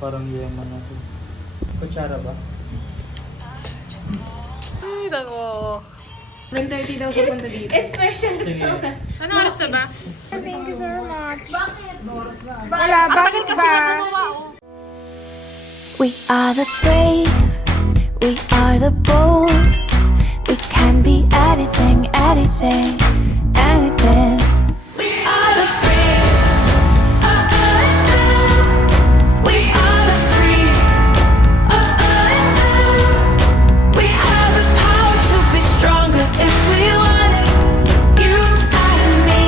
Parang yaman natin. Kutsara ba? Ay, nako. 1:30 daw sa punta dito. Special. Sige. Ano oras na ba? Thank you so much. Wala, bakit ba? We are the brave, we are the bold. We can be anything, anything, anything. We are the brave, we are the free. We have the power to be stronger if we want it. You and me.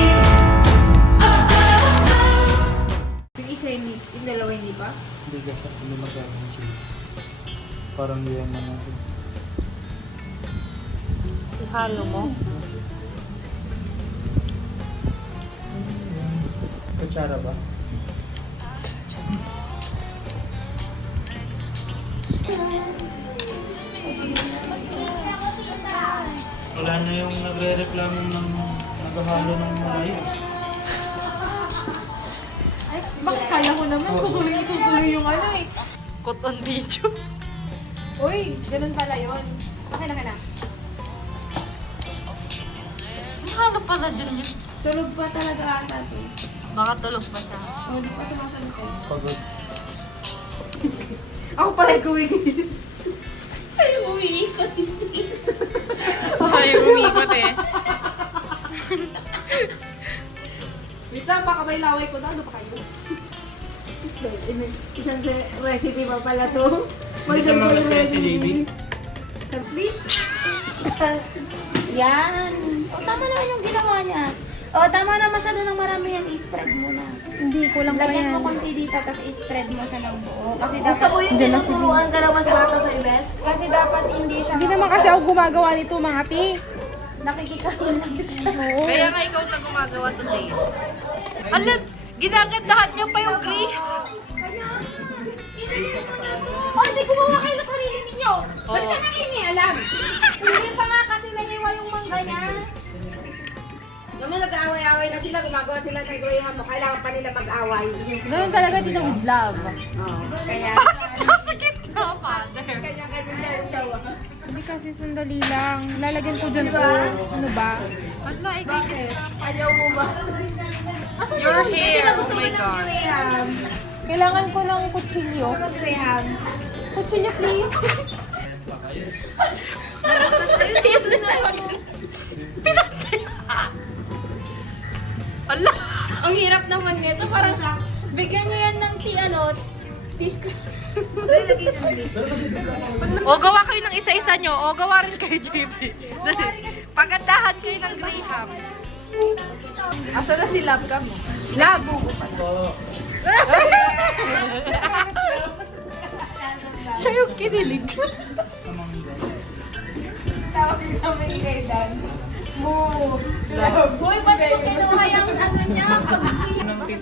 Yung isa hindi, yung dalawa hindi pa? Hindi kasi hindi magkakaroon siya. Parang yaman natin. Ihalo mo. Kutsara ba? Wala na yung nagre-reklamo ng naghahalo ng malayo. Bakit kaya ko naman? Tutuloy yung ano eh. Cut on video. Uy, ganun pala yun. Okay na ka na. Ano pala dyan yun? Tulog pa talaga ata to. Baka tulog pa siya. Oh, di pa sumasagot. Pagod. Ako pala yung kumigil. Ay, umiikot. Siya yung umikot eh. Wait lang, baka may laway ko na. Ano pa kayo? Isang recipe pa pala to. Hindi ka mag-send si Davey? Sa please? Yan. O, tama naman yung ginawa niya. O, tama na masyado ng marami yan. I-spread mo na. Hindi, kulang pa Lagyan yan. mo konti dito, tapos i-spread mo siya ng buo. Kasi Gusto dapat, mo yung tinuturuan ka lang mas bata sa Ibes? kasi dapat hindi siya. Hindi naman kasi ako gumagawa nito, mga pi. Nakikikain lang siya. Kaya nga ikaw na gumagawa today. Alat, ginagandahan niyo pa yung gray. O, hindi gumawa kayo ng sarili ninyo. Oo. Ba't ka nangingialam? Hindi pa nga kasi nangiwa yung mangga niya. Naman nag-aaway-aaway na sila, gumagawa sila ng graham mo. Kailangan pa nila mag-away. Ganun talaga dito with love. Kaya, Sakit na, father. kanya-kanya yung gawa. Hindi kasi sandali lang. Lalagyan ko dyan to. Ano ba? Ano, ikikit. Ayaw mo ba? Your hair, oh my God. Graham. Kailangan ko ng kutsilyo. Graham. Kutsilyo, please. Ala! Ang hirap naman nito. Parang sa, bigyan niyo yan ng O, gawa kayo ng isa-isa nyo. O, gawa rin kayo, JB. Dali. Pagandahan kayo ng Graham. Asa na si Lab ka mo? Lab! Siya yung kinilig. Boy, ba't mo kinuha yung ano niya?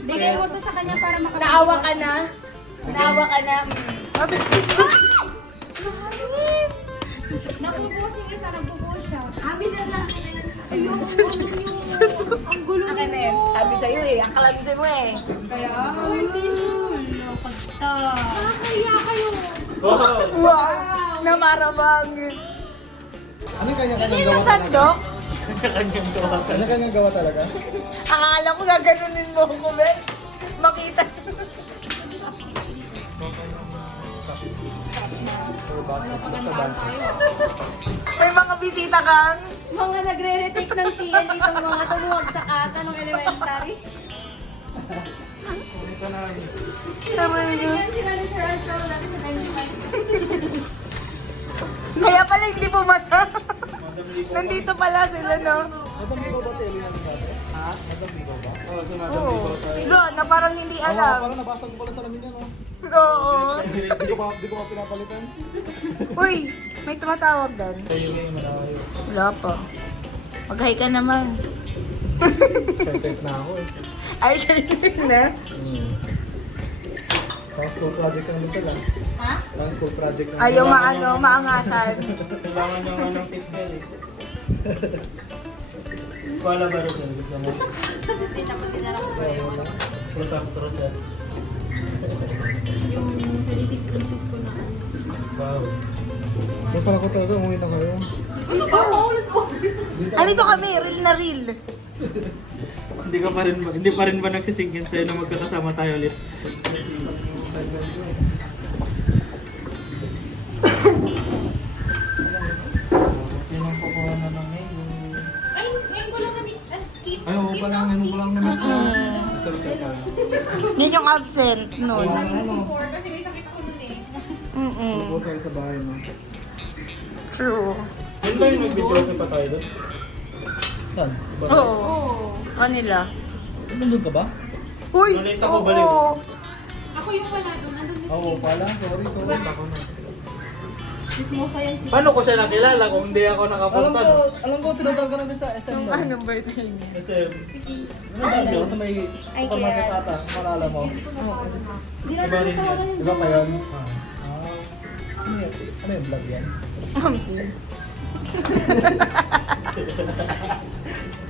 Bigay mo to sa kanya para makapagod. Naawa ka na. Naawa ka na. Nabubuhos yung isa, nabubuhos siya. Abi na lang. Ang gulo na yun. Sabi sa'yo eh, ang kalamite mo eh. Nakakaya kayo. Wow! Namarabang! Ano kanya-kanyang Hindi gawa yung sandok? Kanya-kanyang gawa talaga. Kanya-kanyang gawa talaga? Akala ko gaganunin mo ko, be. Makita. May mga bisita kang. Mga nagre-retake ng TL itong mga tumuwag sa ata ng elementary. Yan sila ni Sir Archo natin sa 95. Kaya pala hindi pumasa. Nandito pala sila, no? Madam Ligo ba tayo yung dati? Ha? Madam Ligo ba? Oo, si Madam Oo. Ligo tayo. Lo, na parang hindi alam. Parang nabasa ko pala sa lamin yan, no? Oo. Di ko pa pinapalitan. Uy, may tumatawag doon. Kayo yung malayo. Wala pa. Mag-hi ka naman. Excited na ako eh. Ay, salit na. Pang school project ang gusto lang. Ha? Pang school project lang. Ayaw maangasan. Kailangan nyo nga ng physical eh. Eskwala ba rin yun? Gusto mo? Hindi na lang ko pala yung ano. Punta ko Rosel. Yung talaga, umuwi na kayo. Alito kami, real na real. Hindi pa rin ba nagsisingkin sa'yo na magkakasama tayo ulit? Sino ang kukuha na ng mail? Ay, oo pala, ngayon ko lang naman. Sa pa. Yun yung absent nun. Kasi may sakit ako nun eh. Mm-mm. Tayo sa bahay, no? True. Saan tayo mag-video pa tayo doon? Saan? Oo. Manila. Nandun ka ba? Uy! Malita ko, baliw. Oo. Ako yung wala doon. Andun din Oo pala, sorry. Ako na. Paano ko siya nakilala kung hindi ako nakapunta? Alam ko, pinunta ka namin sa SM Nung ba? anong birthday niya. Kasi Ano sa may supermarket ata, malala mo. iba rin yan. Diba pa yun? Ano yung vlog yan? Mamsi.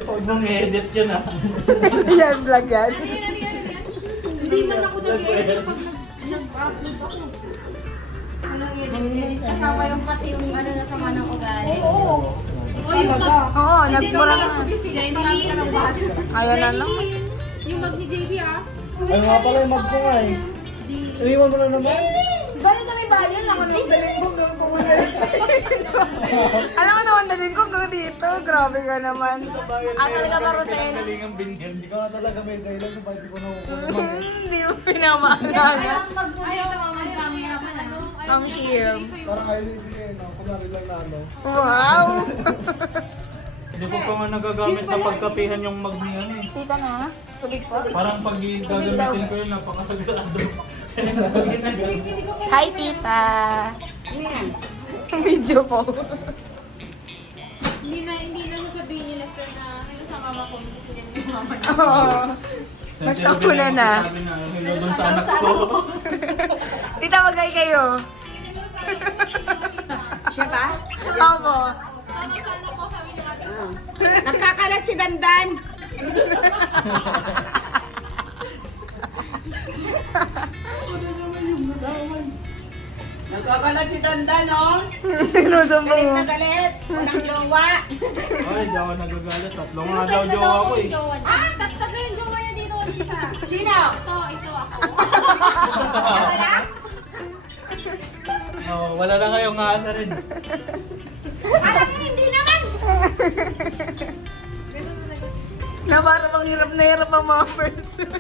Huwag mong i-edit yun ah. Yan, vlog yan. Hindi man ako nag-edit kapag nag-upload ako. Ano Kasama yung pati yung ano na sama ng ugali. Oo. O yung mag... Oo, nagmura na. Jenny. Kaya na lang. Yung mag ni JB ah. Ay nga pala yung mag ko nga eh. Iniwan mo na naman. Galing kami bayan lang. Ano yung dalhin ko hanggang pumunta. Alam mo naman dalhin ko hanggang dito. Grabe ka naman. Talaga ba, Rosen? Galingang binyan. Hindi ka nga talaga may dahilan kung bakit ko nakukuha. Hindi mo pinamahalaga. Ayaw na mag-camera man ano. Ang shame. Parang ayaw ibigay, no? Kunwari lang na ano. Wow! Hindi ko pa nga nagagamit na pagkapihan yung mag ni ano eh. Tita na, tubig po. Parang pag gagamitin ko yun, napakasagrado. Hi, tita! Video po. Hindi na sasabihin ni Lester na ano sa mama ko, hindi sila yung mama niya. Oo. Basta ko na na. Sabi na, hello dun sa anak ko. Tita, magay kayo. Siya ba? Opo. Nakakalat si Dandan. Nakakalat si Dandan, oh. Sinusumbong Galit mo. na galit. Walang luwa. Ay, di ako nagagalit. Tatlong nga daw jowa ko eh. Tatlo yung jowa niya dito, tita. Sino? Ito ako. Wala? Oh, wala na kayong aasa rin. Alam mo, hindi naman. Na para bang hirap na hirap ang mga person.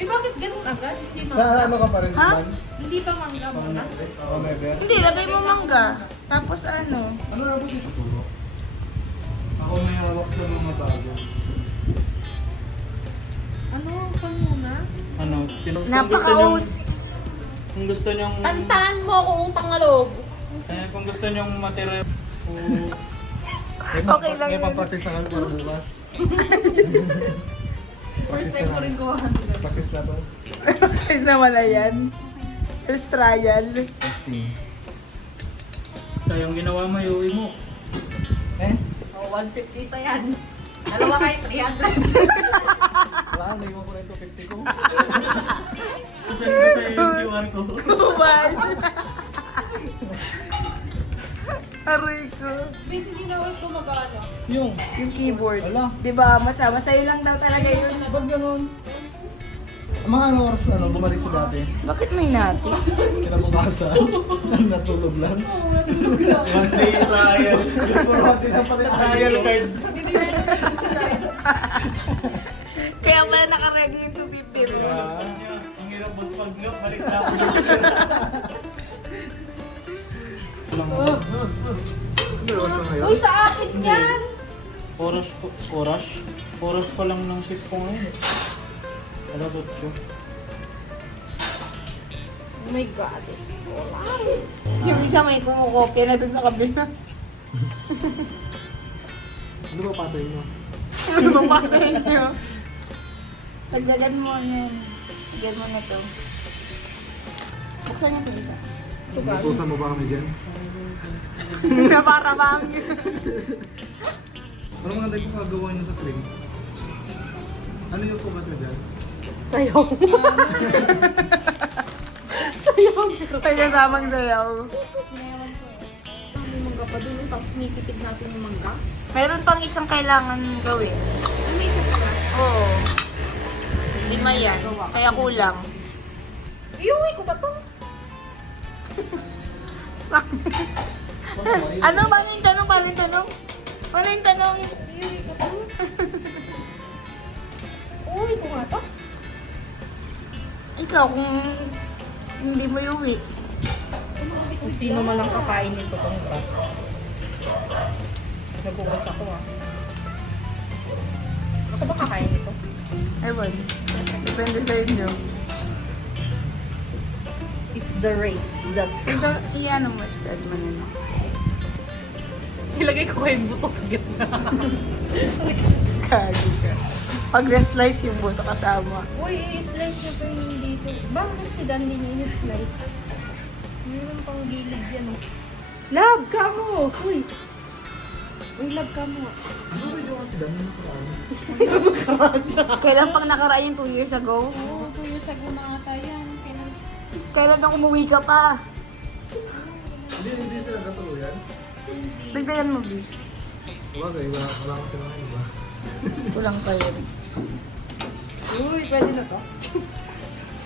Eh bakit ganun agad? Sa ano ka pa rin, Ha? man? Hindi pa mangga muna. Oh, maybe. Hindi, lagay mo mangga. Tapos ano? Ano na po si Futuro? Ako may hawak sa mga bago. Ano? Saan muna? Ano? Napaka-os. Kung gusto nyong... Tantahan mo ako utang na loob. Kung gusto nyong matira... Okay lang May yun. papractice na kami para bukas. First time ko rin kuha. Practice na to. Guys naman na yan. First trial. Testing. Tayong ginawa mo, iuwi mo. Eh? 150 sa yan. Dalawa kayo, 300. Wala, naiwan ko na yung 250 ko. Send ko sa'yo yung QR ko. Kubal. Aray ko. Bis, hindi na ulit gumagana. Yung? Yung keyboard. Wala. Diba, masaya lang daw talaga yun. Ba't ganun? Ang mga ano oras na bumalik sa dati? Bakit may natis? Kinabukasan. Natulog lang. One day trial. Puro hati na pa rin Trial card. Kaya pala nakaready yung 250 mo. Ang hirap magpag nga, balik na ako. Uy, sa akin yan! Oras pa lang ng shift ko ngayon. Ano ba ito? Oh my God, it's Yung isa may kumukopya na dun sa kabila. Ano ba patay nyo? Ano bang patay nyo? Dagdagan mo yan. Dagdagan mo na to. Buksan niyo po isa. Pupusan mo ba kami dyan? Na para bang. Ano mga tayo gagawa nyo sa trim? Ano yung sukat nyo dyan? Sayo. May kasamang sayaw. May mangga pa dun, tapos nitipid natin yung mangga. Mayroon pang isang kailangan gawin. May isa pala. Oo. 5 yan. Kaya kulang. Iuwi ko ba to? Ano? Paano yung tanong? Paano yung tanong? Paano yung tanong? Iuwi ko to? Uwi ko nga to? Ikaw, kung hindi mo iuwi. Kung sino man ang kakain nito, congrats. Nagugas ako ah. Ako ba kakain nito? Ewan. Depende sa inyo. It's the race that... Ito, ano mo, spread mo na. Ilagay ko yung buto sa gitna. Kagi ka. Pag slice yung buto kasama. Uy, i-slice nyo pa yung dito. Bakit si Dan din yung i-slice? Meron pang gilid yan oh. Love, kamo! Uy! Uy, love, kamo. Kailan pang nakaraan yung 2 years ago? Oo, 2 years ago na ata yan. Kailan nang umuwi ka pa? Hindi sila katuluyan. Dagdagan mo, B. Wala kasi mga iba. Kulang pa yun. Uy, pwede na to?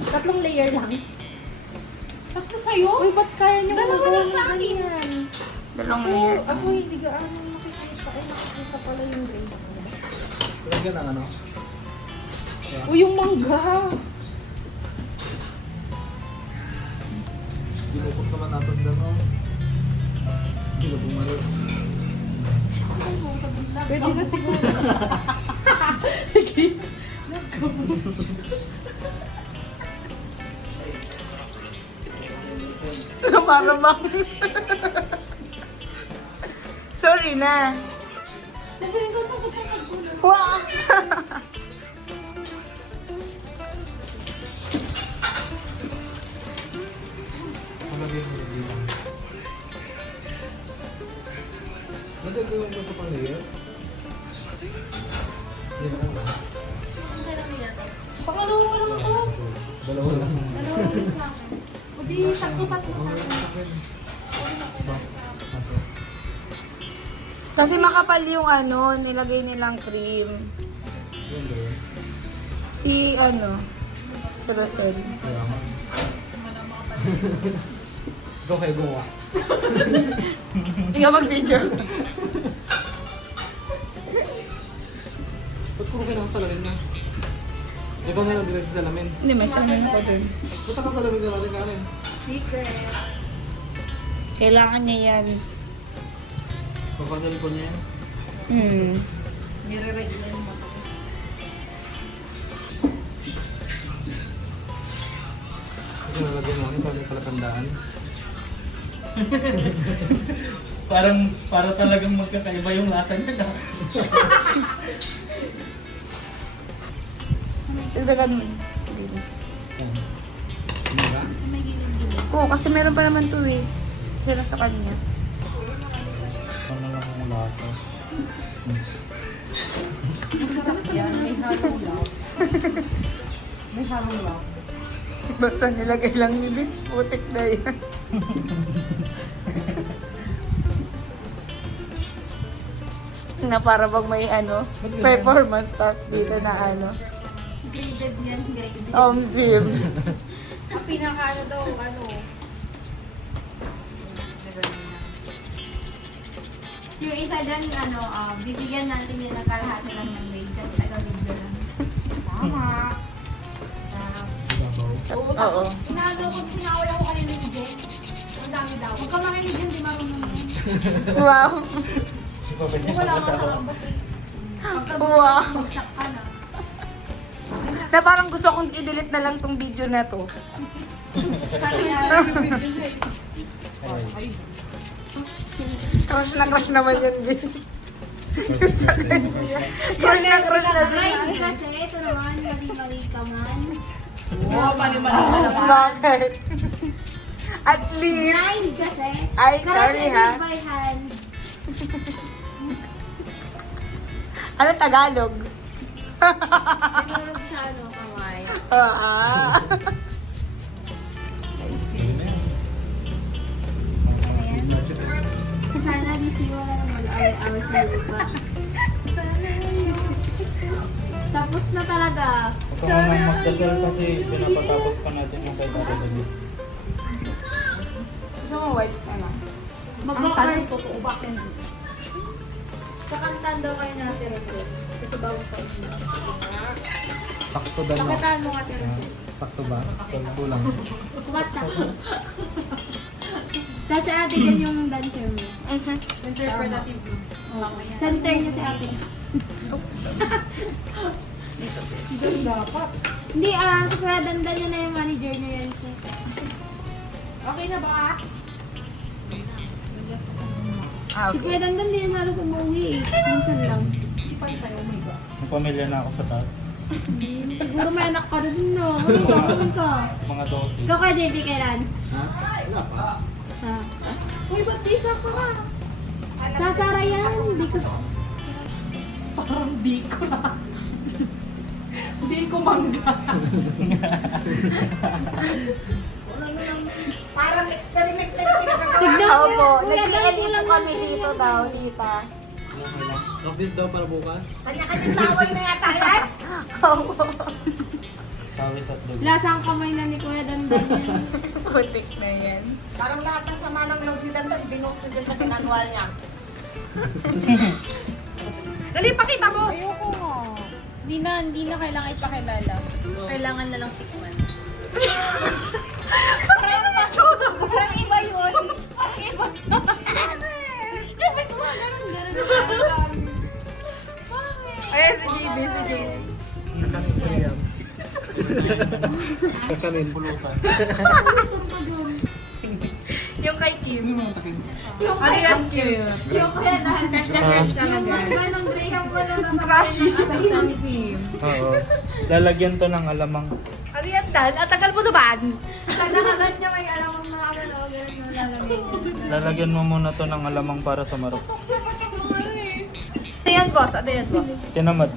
3 layer lang. 3 sa'yo? Uy, ba't kaya niyo magawa ng ganyan? 2 layer. Ako hindi gaano nakikita. Ay, nakikita pala yung grade. Lagyan ng ano? Uy, yung mangga! Ginukot naman natin dyan, no? Hindi na bumalik. Pwede na siguro. Para bang... Sorry na. Wow! Lagyan mo dito. Nagagawin ko sa pang-layer? Hindi na ano. Pangalawa ka naman ko. Dalawa lang. O di, sakto-tatlo Okay lang sa akin. Kasi makapal yung ano, nilagay nilang cream. Yun ba yun? Si si Rosel. Kaya nga. Ikaw kayo gumawa. Ikaw mag-video. Ba't puro kayo nakasalamin na? Ikaw na lang dinag sa salamin. Hindi, may salamin ako dun. Ba't nakasalamin ka natin kanin? Secret. Kailangan niya yan. Papadal ko niya yan. Nire-regular yung mata ko. Kasi nalagyan namin para may palatandaan. Para talagang magkakaiba yung lasa niya. Dagdagan mo. Bilis. Saan? Ano ba? Oo, kasi meron pa naman to eh. Kasi nasa kanya. Ano lang ang lasa? Yan, may halong lang. May halong lang. Basta nilagay lang ni Vince, putik na yan. Na para bang may performance task dito na Graded yan, graded. Sim. Ang pinaka daw, Yung isa dyan, bibigyan natin yung nakalahati lang ng grade kasi taga-video lang. tama. Oo. Inaagaw ko, sinaway ako kanina ni Jen. Ang dami daw. Huwag ka makinig dyan, di marunong yan. Wow. Wala ka nakabot eh. Wow. Bagsak ka na. Na parang gusto kong i-delete na lang tong video na to. Crush na crush naman yun, Vince. Crush na Ay, kasi ito naman, mali-mali ka man. Oo, pali-mali. Bakit? At least. 9 kasi. Ay, sorry ha. By hand. Ano Tagalog? Tinurog sa kamay. Ah. I see. sana this year wala nang mag-away-away sa lupa. Tapos na talaga. Huwag ka nang magdasal kasi pinapatapos pa natin yung kay Tata David. Gusto mo wipes na lang? Mag-art. Kakantaan daw kayo na Ate Rosel. Kasi bawang pa. Sakto daw na. Kakantaan mo Ate Rosel. Sakto ba? Sakto lang. Kumata. Tapos si ate yan yung dancer mo. Interpretative. Center niya si ate. Hindi, si Kuya Dandan niya na yung manager niya yan siya. Okay na ba? Si Kuya Dandan din na halos umuwi eh. Minsan lang. May pamilya na ako sa taas. Siguro may anak ka rin no. Ano ka? Mga 12. Ikaw ka JB kailan? Ha? Wala pa. Ha? Uy, ba't di sasara? Sasara yan. Hindi ko... Parang di ko lang. Di ko mangga. Parang experiment na yung pinagagawa. Tignan mo Opo, yun. Kuya nag-PLD Dandan po lang kami natin dito yan. daw, tita. Okay lang. Practice daw para bukas. Kanya-kanyang laway na yata yan. Opo. Tawis at dugo. Lasang kamay na ni Kuya Dandan yan. Putik na yan. Parang lahat ng sama ng loob nila doon, binuhos na dyan sa ginagawa niya. Dali, pakita mo! Ayoko nga. Hindi na kailangan ipakilala. Kailangan na lang tikman. Parang iba yun. Parang iba. Ayan si JB, si JB. Kakanin ko yan. Kakanin. Pulutan. Yung kay Kim. Yung ano yan, Kim? Yung Kuya Dandan. Yung mga ng Graham ko na Crushy. Oo. Lalagyan to ng alamang. Ano yan, Dan? Ang tagal mo naman. Sa nakagat niya may alam mo mga ano lalagay. Lalagyan mo muna to ng alamang para sumarap. Ano yan, boss? Ano yan, boss? Tinamad.